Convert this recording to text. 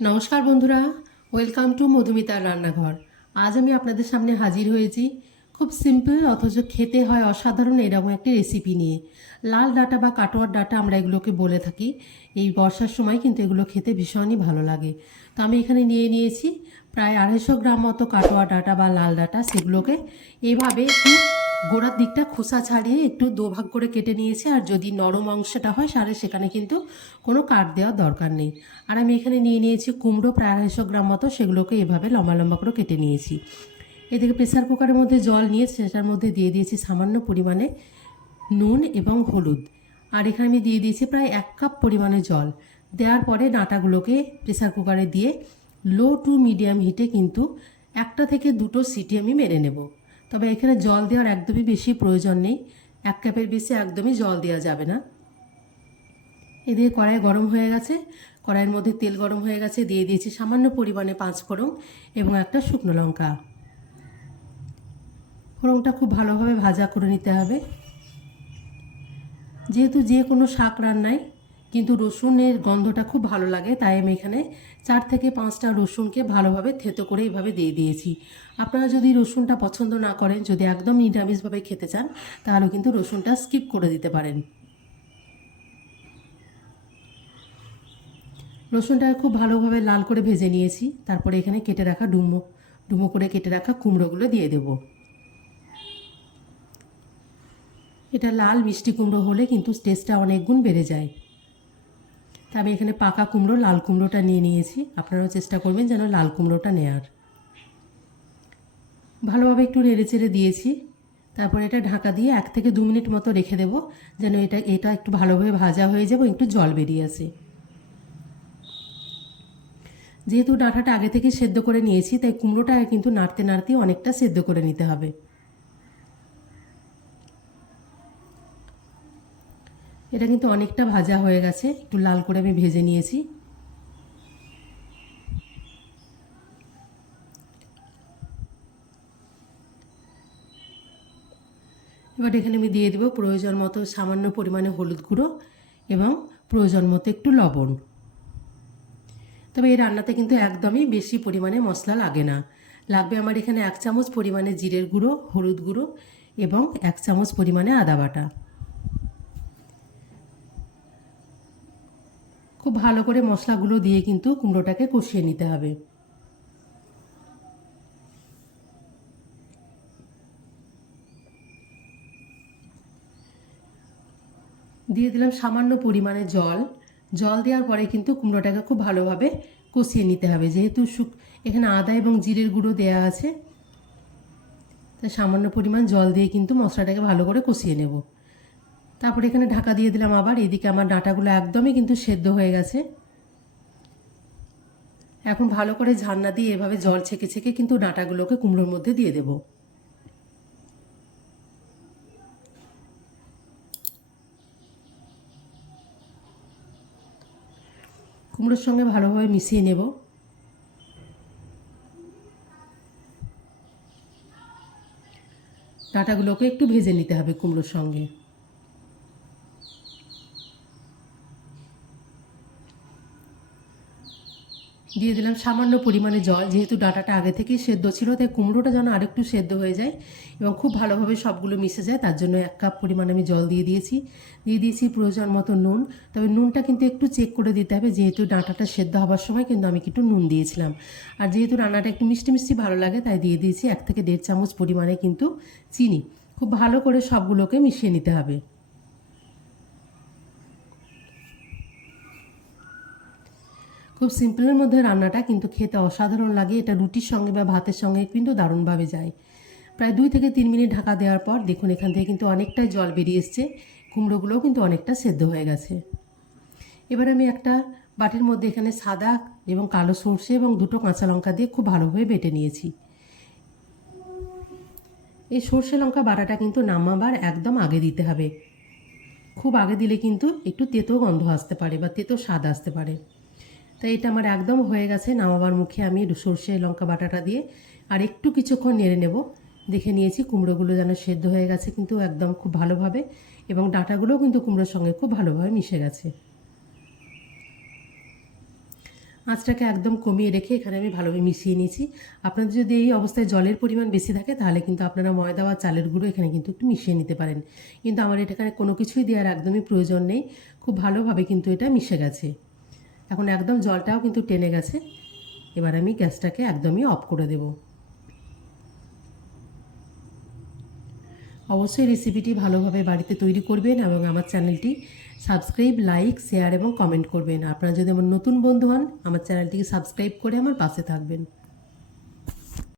নমস্কার বন্ধুরা welcome to মধুমিতার রান্নাঘর। আজ আমি আপনাদের সামনে হাজির হয়েছি খুব সিম্পল অথচ খেতে হয় অসাধারণ এরকম একটি রেসিপি নিয়ে। লাল ডাটা বা কাটোয়ার ডাটা আমরা এগুলোকে বলে থাকি। এই বর্ষার সময় কিন্তু এগুলো খেতে ভীষণই ভালো লাগে। তো আমি এখানে নিয়ে নিয়েছি প্রায় আড়াইশো গ্রাম মতো কাটোয়া ডাটা বা লাল ডাটা, সেগুলোকে এইভাবে গোড়ার দিকটা খোসা ছাড়িয়ে একটু দোভাগ করে কেটে নিয়েছি, আর যদি নরম অংশটা হয় সারে সেখানে কিন্তু কোনো কাট দেওয়ার দরকার নেই। আর আমি এখানে নিয়ে নিয়েছি কুমড়ো, প্রায় আড়াইশো গ্রাম মতো, সেগুলোকে এভাবে লম্বা লম্বা করে কেটে নিয়েছি। এদিকে প্রেসার কুকারের মধ্যে জল নিয়ে সেটার মধ্যে দিয়ে দিয়েছি সামান্য পরিমাণে নুন এবং হলুদ। আর এখানে আমি দিয়ে দিয়েছি প্রায় এক কাপ পরিমাণে জল। দেওয়ার পরে ডাঁটাগুলোকে প্রেসার কুকারে দিয়ে লো টু মিডিয়াম হিটে কিন্তু একটা থেকে দুটো সিটি আমি মেরে নেব। তবে এখানে জল দেওয়ার একদমই বেশি প্রয়োজন নেই। এক কাপের বেশি একদমই জল দেওয়া যাবে না। এদিকে কড়াই গরম হয়ে গেছে। কড়াইয়ের মধ্যে তেল গরম হয়ে গেছে। দিয়ে দিয়েছি সামান্য পরিমাণে পাঁচ ফোড়ন এবং একটা শুকনো লঙ্কা। ফোড়নটা খুব ভালোভাবে ভাজা করে নিতে হবে। যেহেতু যে কোনো শাক রান্নায় কিন্তু রসুনের গন্ধটা খুব ভালো লাগে, তাই আমি এখানে চার থেকে পাঁচটা রসুনকে ভালোভাবে থেতো করে এইভাবে দিয়ে দিয়েছি। আপনারা যদি রসুনটা পছন্দ না করেন, যদি একদম নিরামিষভাবে খেতে চান, তাহলে কিন্তু রসুনটা স্কিপ করে দিতে পারেন। রসুনটা খুব ভালোভাবে লাল করে ভেজে নিয়েছি, তারপরে এখানে কেটে রাখা ডুমো ডুমো করে কেটে রাখা কুমড়োগুলো দিয়ে দেব। এটা লাল মিষ্টি কুমড়ো হলে কিন্তু টেস্টটা অনেক গুণ বেড়ে যায়। তা আমি এখানে পাকা কুমড়ো, লাল কুমড়োটা নিয়ে নিয়েছি। আপনারাও চেষ্টা করবেন যেন লাল কুমড়োটা নেয়ার। ভালোভাবে একটু নেড়ে চেড়ে দিয়েছি। তারপর এটা ঢাকা দিয়ে এক থেকে দু মিনিট মতো রেখে দেবো, যেন এটা এটা একটু ভালোভাবে ভাজা হয়ে যাবে একটু জল বেরিয়ে আসে। যেহেতু ডাঁটাটা আগে থেকে সেদ্ধ করে নিয়েছি, তাই কুমড়োটা কিন্তু নাড়তে নাড়তে অনেকটা সেদ্ধ করে নিতে হবে। এটা কিন্তু অনেকটা ভাজা হয়ে গেছে। একটু লাল করে আমি ভেজে নিয়েছি। এবার এখানে আমি দিয়ে দেবো প্রয়োজন মতো সামান্য পরিমাণে হলুদ গুঁড়ো এবং প্রয়োজন মতো একটু লবণ। তবে এই রান্নাতে কিন্তু একদমই বেশি পরিমাণে মশলা লাগে না। লাগবে আমার এখানে এক চামচ পরিমাণে জিরের গুঁড়ো, হলুদ গুঁড়ো এবং এক চামচ পরিমাণে আদা বাটা। খুব ভালো করে মশলাগুলো দিয়ে কিন্তু কুমড়োটাকে কষিয়ে নিতে হবে। দিয়ে দিলাম সামান্য পরিমাণে জল। জল দেওয়ার পরে কিন্তু কুমড়োটাকে খুব ভালোভাবে কষিয়ে নিতে হবে। যেহেতু শুক এখানে আদা এবং জিরের গুঁড়ো দেওয়া আছে, তাই সামান্য পরিমাণ জল দিয়ে কিন্তু মশলাটাকে ভালো করে কষিয়ে নেব। তারপর এখানে ঢাকা দিয়ে দিলাম আবার। এদিকে আমার ডাঁটাগুলো একদমই কিন্তু সেদ্ধ হয়ে গেছে। এখন ভালো করে ঝান্না দিয়ে এভাবে জল ছেঁকে ছেঁকে কিন্তু ডাঁটাগুলোকে কুমড়োর মধ্যে দিয়ে দেবো। কুমড়োর সঙ্গে ভালোভাবে মিশিয়ে নেব। ডাঁটাগুলোকে একটু ভেজে নিতে হবে কুমড়োর সঙ্গে। দিয়ে দিলাম সামান্য পরিমাণে জল, যেহেতু ডাঁটাটা আগে থেকেই সেদ্ধ ছিল, তাই কুমড়োটা যেন আরেকটু সেদ্ধ হয়ে যায় এবং খুব ভালোভাবে সবগুলো মিশে যায়, তার জন্য এক কাপ পরিমাণে আমি জল দিয়ে দিয়েছি। দিয়ে দিয়েছি প্রয়োজন মতো নুন, তবে নুনটা কিন্তু একটু চেক করে দিতে হবে, যেহেতু ডাঁটাটা সেদ্ধ হওয়ার সময় কিন্তু আমি একটু নুন দিয়েছিলাম। আর যেহেতু রান্নাটা একটু মিষ্টি মিষ্টি ভালো লাগে, তাই দিয়ে দিয়েছি এক থেকে দেড় চামচ পরিমাণে কিন্তু চিনি। খুব ভালো করে সবগুলোকে মিশিয়ে নিতে হবে। খুব সিম্পলের মধ্যে রান্নাটা কিন্তু খেতে অসাধারণ লাগে। এটা রুটির সঙ্গে বা ভাতের সঙ্গে কিন্তু দারুণভাবে যায়। প্রায় দুই থেকে তিন মিনিট ঢাকা দেওয়ার পর দেখুন এখান থেকে কিন্তু অনেকটাই জল বেরিয়ে এসছে। কুমড়োগুলোও কিন্তু অনেকটা সেদ্ধ হয়ে গেছে। এবার আমি একটা বাটির মধ্যে এখানে সাদা এবং কালো সর্ষে এবং দুটো কাঁচা লঙ্কা দিয়ে খুব ভালোভাবে বেটে নিয়েছি। এই সর্ষে লঙ্কা বাটাটা কিন্তু নামাবার একদম আগে দিতে হবে। খুব আগে দিলে কিন্তু একটু তেতো গন্ধ আসতে পারে বা তেতো স্বাদ আসতে পারে। তাই এটা আমার একদম হয়ে গেছে। নামাবার মুখে আমি সর্ষে লঙ্কা বাটাটা দিয়ে আর একটু কিছুক্ষণ নেড়ে নেব। দেখে নিয়েছি কুমড়োগুলো যেন সেদ্ধ হয়ে গেছে কিন্তু একদম খুব ভালোভাবে এবং ডাঁটাগুলোও কিন্তু কুমড়োর সঙ্গে খুব ভালোভাবে মিশে গেছে। আঁচটাকে একদম কমিয়ে রেখে এখানে আমি ভালোভাবে মিশিয়ে নিয়েছি। আপনাদের যদি এই অবস্থায় জলের পরিমাণ বেশি থাকে তাহলে কিন্তু আপনারা ময়দা বা চালের গুঁড়ো এখানে কিন্তু একটু মিশিয়ে নিতে পারেন। কিন্তু আমার এখানে কোনো কিছুই দেওয়ার একদমই প্রয়োজন নেই। খুব ভালোভাবে কিন্তু এটা মিশে গেছে। এখন একদম জলটাও কিন্তু টেনে গেছে। এবার আমি গ্যাসটাকে একদমই অফ করে দেব। অবশ্যই রেসিপিটি ভালোভাবে বাড়িতে তৈরি করবেন এবং আমার চ্যানেলটি সাবস্ক্রাইব, লাইক, শেয়ার এবং কমেন্ট করবেন। আপনারা যদি আমার নতুন বন্ধু হন, আমার চ্যানেলটিকে সাবস্ক্রাইব করে আমার পাশে থাকবেন।